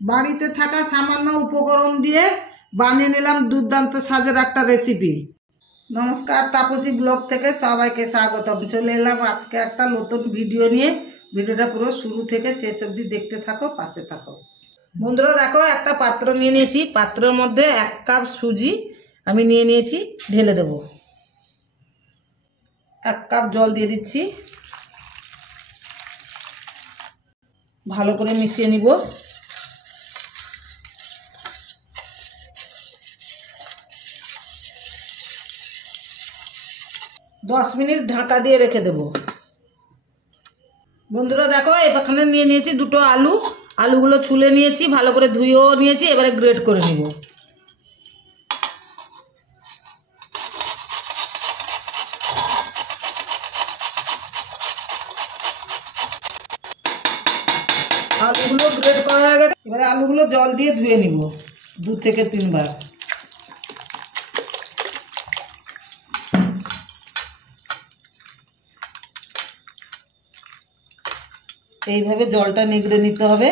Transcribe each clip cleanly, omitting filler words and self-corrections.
বাড়িতে থাকা সামান্য উপকরণ দিয়ে বানিয়ে নিলাম দুর্দান্ত স্বাদের একটা রেসিপি। নমস্কার, তাপসী ব্লগ থেকে সবাইকে স্বাগতম। চলে এলাম আজকে একটা নতুন ভিডিও নিয়ে। ভিডিওটা পুরো শুরু থেকে শেষ অবধি দেখতে থাকো, পাশে থাকো। বন্ধুরা দেখো, একটা পাত্র নিয়ে নিয়েছি। পাত্রের মধ্যে 1 কাপ সুজি আমি নিয়ে নিয়েছি, ঢেলে দেব। 1 কাপ জল দিয়ে দিচ্ছি, ভালো করে মিশিয়ে নিব। দশ মিনিট ঢাকা দিয়ে রেখে দেব। বন্ধুরা দেখো, এখানে নিয়ে নিয়েছি 2টো আলু। আলুগুলো ছুলে নিয়েছি, ভালো করে ধুয়েও নিয়েছি। এবারে গ্রেট করে নিব। আলুগুলো গ্রেট করা হয়ে গেছে। এবারে আলুগুলো জল দিয়ে ধুয়ে নিব 2 থেকে 3 বার। এইভাবে জলটা নিগড়ে নিতে হবে।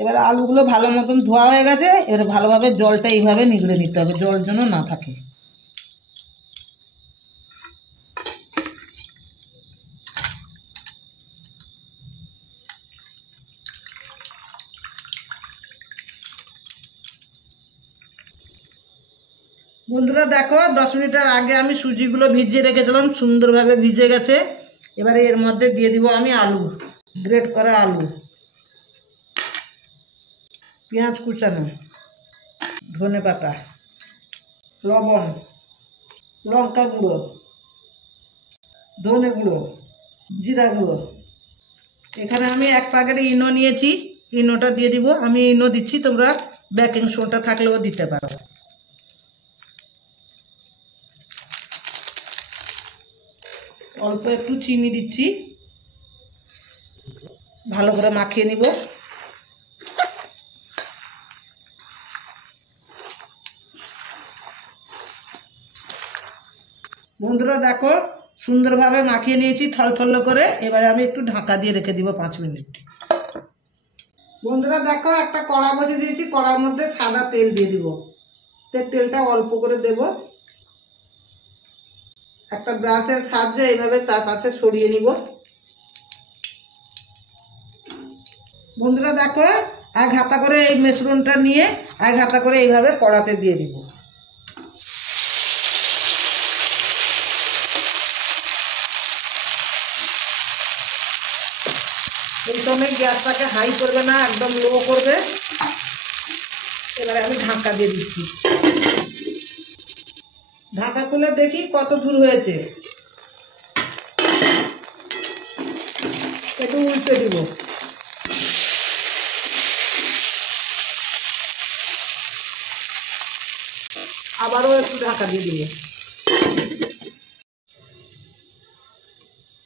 এবারে আলুগুলো ভালো মতন ধোয়া হয়ে গেছে। এবারে ভালোভাবে জলটা এইভাবে নিগড়ে নিতে হবে, জল যেন না থাকে। বন্ধুরা দেখো, 10 মিনিটের আগে আমি সুজিগুলো ভিজিয়ে রেখেছিলাম, সুন্দরভাবে ভিজে গেছে। এবারে এর মধ্যে দিয়ে দিব আমি আলু, গ্রেট করা আলু, পেঁয়াজ কুচানো, ধনে পাতা, লবণ, লঙ্কা গুঁড়ো, ধনে গুঁড়ো, জিরা গুঁড়ো। এখানে আমি 1 প্যাকেট ইনো নিয়েছি, ইনোটা দিয়ে দিব। আমি ইনো দিচ্ছি, তোমরা বেকিং সোডা থাকলেও দিতে পারো। অল্প একটু চিনি দিচ্ছি, ভালো করে মাখিয়ে নিব। বন্ধুরা দেখো, সুন্দরভাবে মাখিয়ে নিয়েছি থলথল করে। এবারে আমি একটু ঢাকা দিয়ে রেখে দিব 5 মিনিট। বন্ধুরা দেখো, একটা কড়া বসিয়ে দিয়েছি। কড়ার মধ্যে সাদা তেল দিয়ে দিব। তেলটা অল্প করে দেব। একটা ব্রাশের সাহায্যে এইভাবে চারপাশে সরিয়ে নিব। বন্ধুরা দেখো, 1 হাতা করে এই মিশ্রণটা নিয়ে 1 হাতা করে এইভাবে কড়াতে দিয়ে দিব। এই সময় গ্যাসটাকে হাই করবে না, একদম লো করবে। এবারে আমি ঢাকা দিয়ে দিচ্ছি। ঢাকা খুলে দেখি কত দূর হয়েছে। একটু উল্টে দিব। আবারও একটু ঢাকা দিয়ে দিব।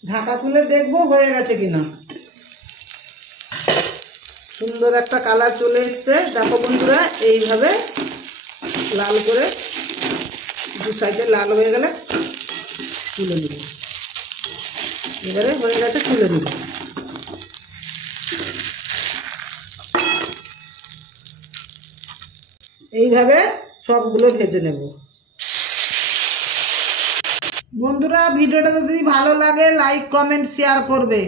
ঢাকা খুলে দেখবো হয়ে গেছে কিনা। সুন্দর একটা কালার চলে এসছে। দেখো বন্ধুরা, এইভাবে লাল করে 2 সাইডে লাল হয়ে গেলে তুলে নিব। এবারে হয়ে গেছে, তুলে নিব। এইভাবে সবগুলো ভেজে নেব। বন্ধুরা, ভিডিওটা যদি ভালো লাগে লাইক, কমেন্ট, শেয়ার করবে।